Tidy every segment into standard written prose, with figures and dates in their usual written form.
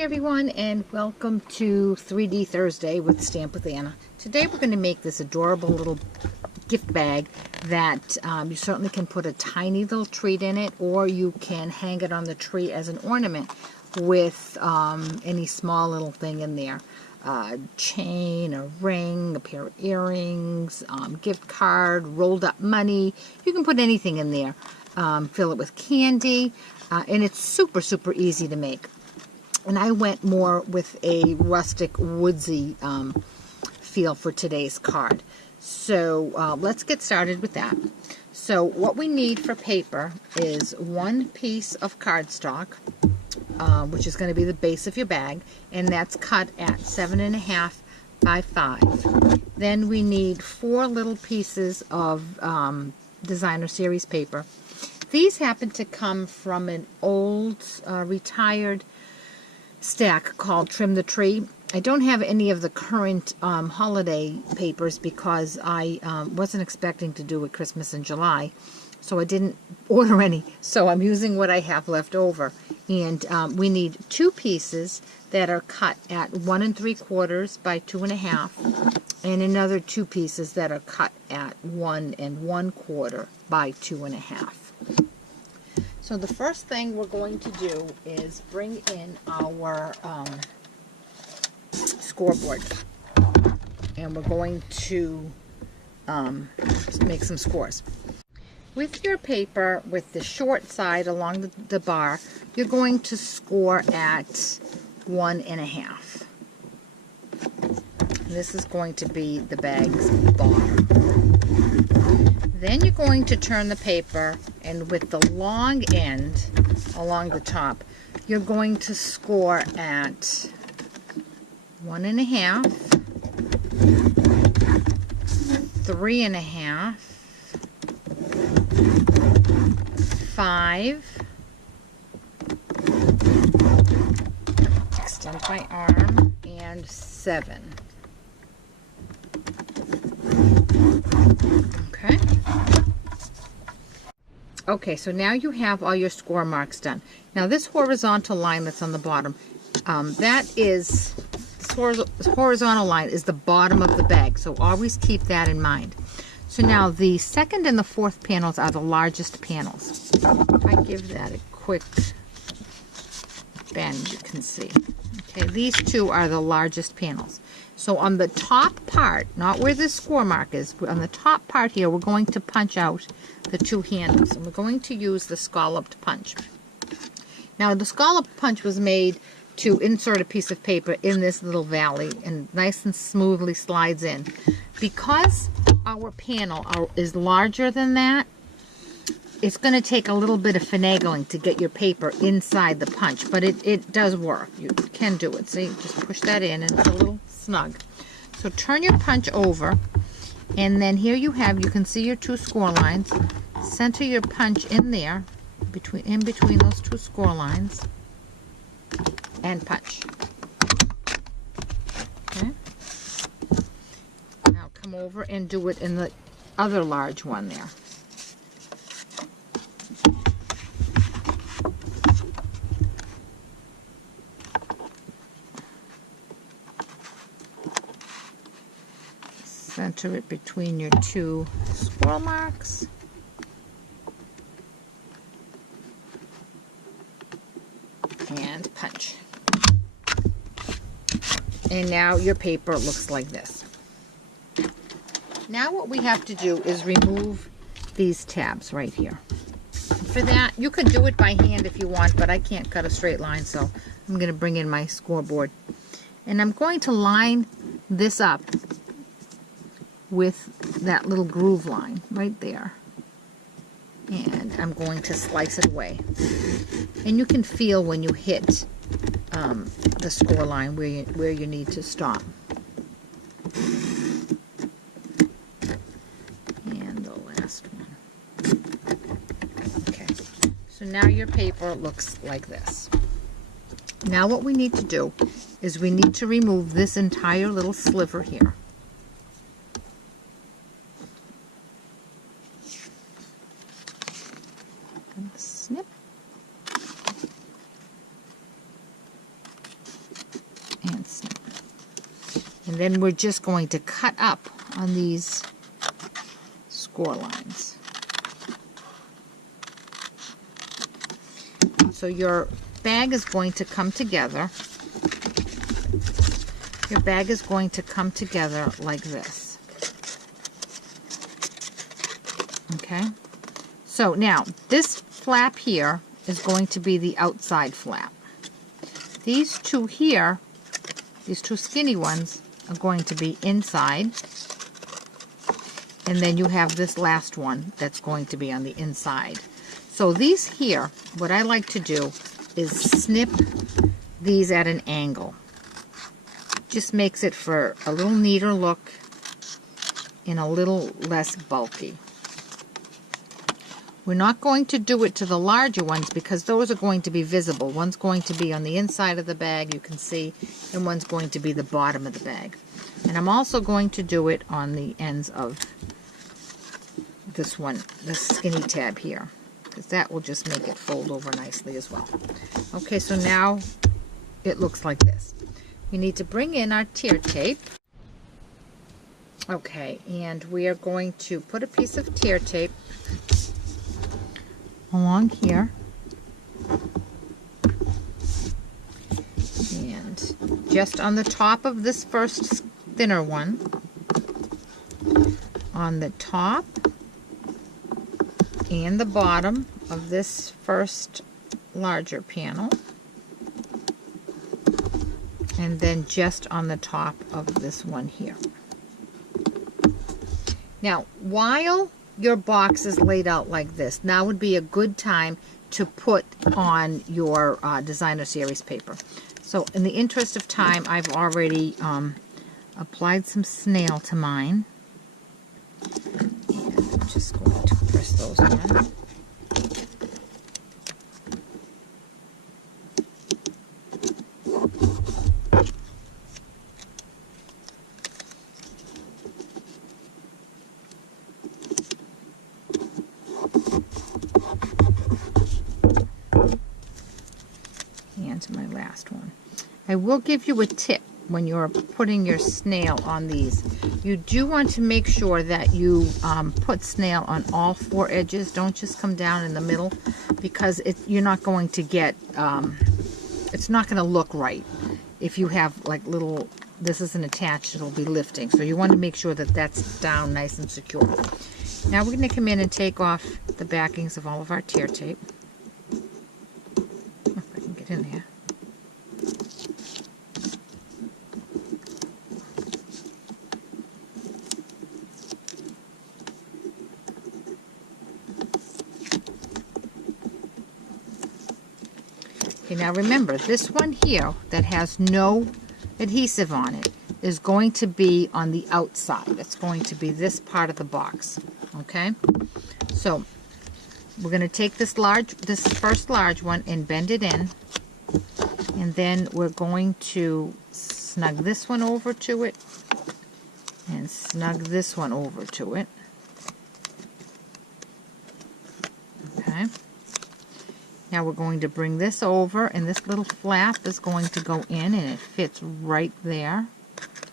everyone, and welcome to 3D Thursday with Stamp with Anna. Today we're going to make this adorable little gift bag that you certainly can put a tiny little treat in it, or you can hang it on the tree as an ornament with any small little thing in there. A chain, a ring, a pair of earrings, gift card, rolled up money. You can put anything in there. Fill it with candy, and it's super easy to make. And I went more with a rustic, woodsy feel for today's card. So let's get started with that. So what we need for paper is one piece of cardstock, which is going to be the base of your bag, and that's cut at 7.5 by 5. Then we need 4 little pieces of designer series paper. These happen to come from an old retired stack called Trim the Tree. I don't have any of the current holiday papers because I wasn't expecting to do it Christmas in July, so I didn't order any. So I'm using what I have left over. And we need 2 pieces that are cut at 1 3/4 by 2.5, and another 2 pieces that are cut at 1 1/4 by 2.5. So the first thing we're going to do is bring in our scoreboard, and we're going to make some scores. With your paper, with the short side along the bar, you're going to score at 1.5. This is going to be the bag's bottom. Then you're going to turn the paper, and with the long end along the top, you're going to score at 1.5, 3.5, 5, extend my arm, and 7. Okay. Okay, so now you have all your score marks done. Now this horizontal line that's on the bottom, this horizontal line is the bottom of the bag, so always keep that in mind. So now the second and the fourth panels are the largest panels. If I give that a quick bend, you can see. Okay, these 2 are the largest panels. So on the top part, not where the score mark is, on the top part here, we're going to punch out the 2 handles, and we're going to use the scalloped punch. Now the scalloped punch was made to insert a piece of paper in this little valley, and nice and smoothly slides in. Because our panel is larger than that, it's going to take a little bit of finagling to get your paper inside the punch, but it does work. You can do it. See, just push that in, and it's a little snug. So turn your punch over, and then here you can see your 2 score lines. Center your punch in there, in between those 2 score lines, and punch. Okay. Now come over and do it in the other large one there. Center it between your 2 score marks. And punch. And now your paper looks like this. Now what we have to do is remove these tabs right here. For that, you could do it by hand if you want, but I can't cut a straight line, so I'm going to bring in my scoreboard. And I'm going to line this up with that little groove line right there, and I'm going to slice it away. And you can feel when you hit the score line where you need to stop. And the last one. Okay, so now your paper looks like this. Now what we need to do is we need to remove this entire little sliver here. Snip. and snip. And then we're just going to cut up on these score lines. So your bag is going to come together. Your bag is going to come together like this. Okay? So now, this flap here is going to be the outside flap. These two here, these two skinny ones, are going to be inside. And then you have this last one that's going to be on the inside. So these here, what I like to do is snip these at an angle. Just makes it for a little neater look and a little less bulky. We're not going to do it to the larger ones because those are going to be visible. One's going to be on the inside of the bag, you can see, and one's going to be the bottom of the bag. And I'm also going to do it on the ends of this one, the skinny tab here, because that will just make it fold over nicely as well. Okay, so now it looks like this. We need to bring in our tear tape. Okay, and we are going to put a piece of tear tape along here. And just on the top of this first thinner one, on the top and the bottom of this first larger panel, and then just on the top of this one here. Now, while your box is laid out like this, now would be a good time to put on your designer series paper. So in the interest of time, I've already applied some snail to mine. And I'm just going to press those on. My last one. I will give you a tip when you're putting your snail on these. You do want to make sure that you put snail on all four edges. Don't just come down in the middle, because you're not going to get, it's not going to look right. If you have like little, this isn't attached, it'll be lifting. So you want to make sure that that's down nice and secure. Now we're going to come in and take off the backings of all of our tear tape. If I can get in there. Okay, now remember, this one here that has no adhesive on it is going to be on the outside. It's going to be this part of the box. Okay? So we're going to take this first large one and bend it in. And then we're going to snug this one over to it and snug this one over to it. Okay. Now we're going to bring this over, and this little flap is going to go in, and it fits right there.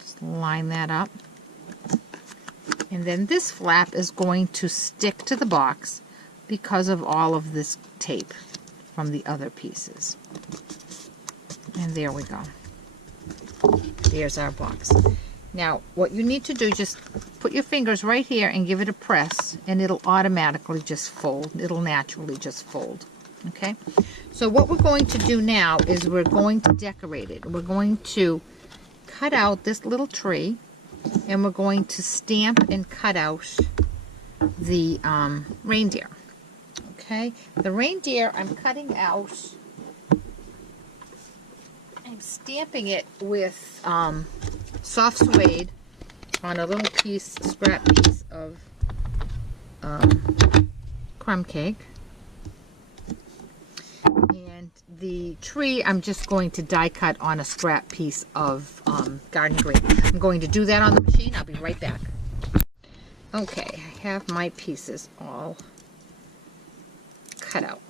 Just line that up. And then this flap is going to stick to the box because of all of this tape from the other pieces. And there we go. There's our box. Now, what you need to do, just put your fingers right here and give it a press, and it'll automatically just fold. It'll naturally just fold. Okay? So what we're going to do now is we're going to decorate it. We're going to cut out this little tree, and we're going to stamp and cut out the reindeer. Okay? The reindeer I'm cutting out, I'm stamping it with soft suede on a little scrap piece of crumb cake. And the tree I'm just going to die cut on a scrap piece of garden green. I'm going to do that on the machine. I'll be right back. Okay, I have my pieces all cut out.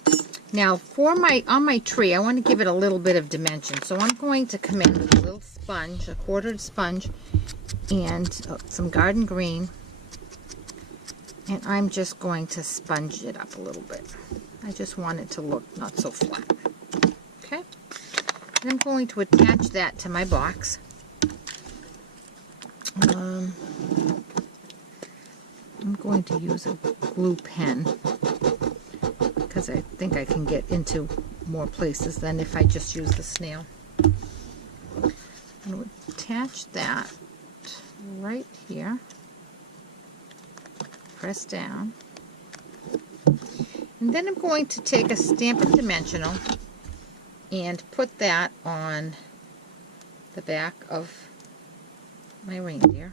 Now on my tree, I want to give it a little bit of dimension. So I'm going to come in with a little sponge, a quartered sponge, and some garden green. And I'm just going to sponge it up a little bit. I just want it to look not so flat. Okay? And I'm going to attach that to my box. I'm going to use a glue pen because I think I can get into more places than if I just use the snail. I'm going to attach that right here. Press down. And then I'm going to take a Stampin' Dimensional and put that on the back of my reindeer.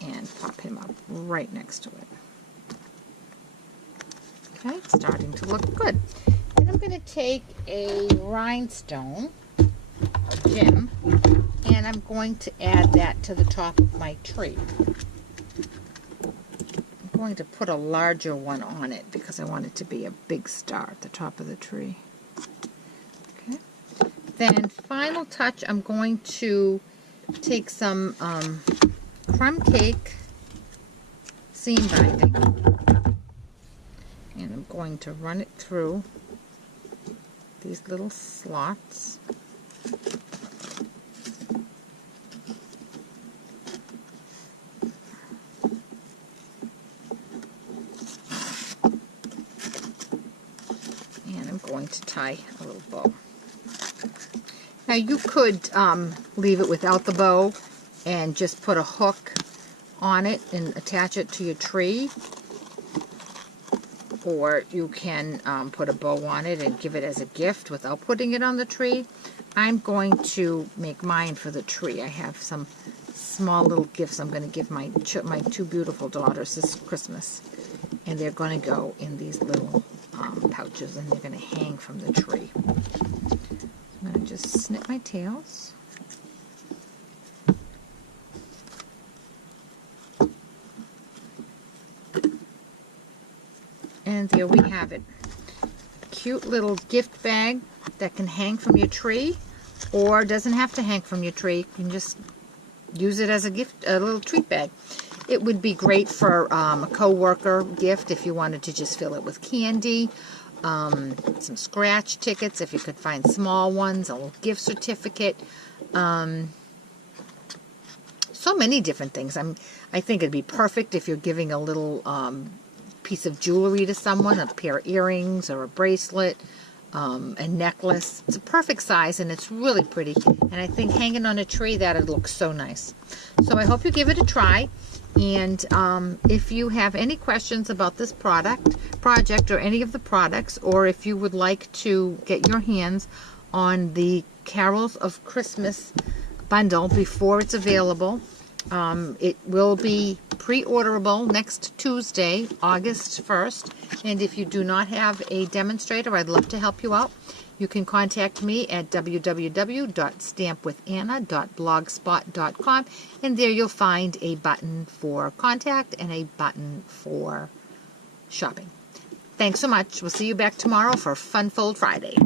And pop him up right next to it. Okay, it's starting to look good. Then I'm going to take a rhinestone, a gem, and I'm going to add that to the top of my tree. I'm going to put a larger one on it because I want it to be a big star at the top of the tree. Okay. Then final touch, I'm going to take some crumb cake seam binding, and I'm going to run it through these little slots. And I'm going to tie a little bow. Now you could leave it without the bow and just put a hook on it and attach it to your tree. Or you can put a bow on it and give it as a gift without putting it on the tree. I'm going to make mine for the tree. I have some small little gifts I'm going to give my two beautiful daughters this Christmas. And they're going to go in these little pouches, and they're going to hang from the tree. I'm going to just snip my tails. And there we have it. Cute little gift bag that can hang from your tree, or doesn't have to hang from your tree. You can just use it as a gift, a little treat bag. It would be great for a co-worker gift if you wanted to just fill it with candy, some scratch tickets if you could find small ones, a little gift certificate. So many different things. I think it'd be perfect if you're giving a little piece of jewelry to someone, a pair of earrings or a bracelet, a necklace. It's a perfect size and it's really pretty. And I think hanging on a tree, that'd look so nice. So I hope you give it a try. And if you have any questions about this project or any of the products, or if you would like to get your hands on the Carols of Christmas bundle before it's available, it will be pre-orderable next Tuesday, August 1st. And if you do not have a demonstrator, I'd love to help you out. You can contact me at www.stampwithanna.blogspot.com, and there you'll find a button for contact and a button for shopping. Thanks so much. We'll see you back tomorrow for Fun Fold Friday.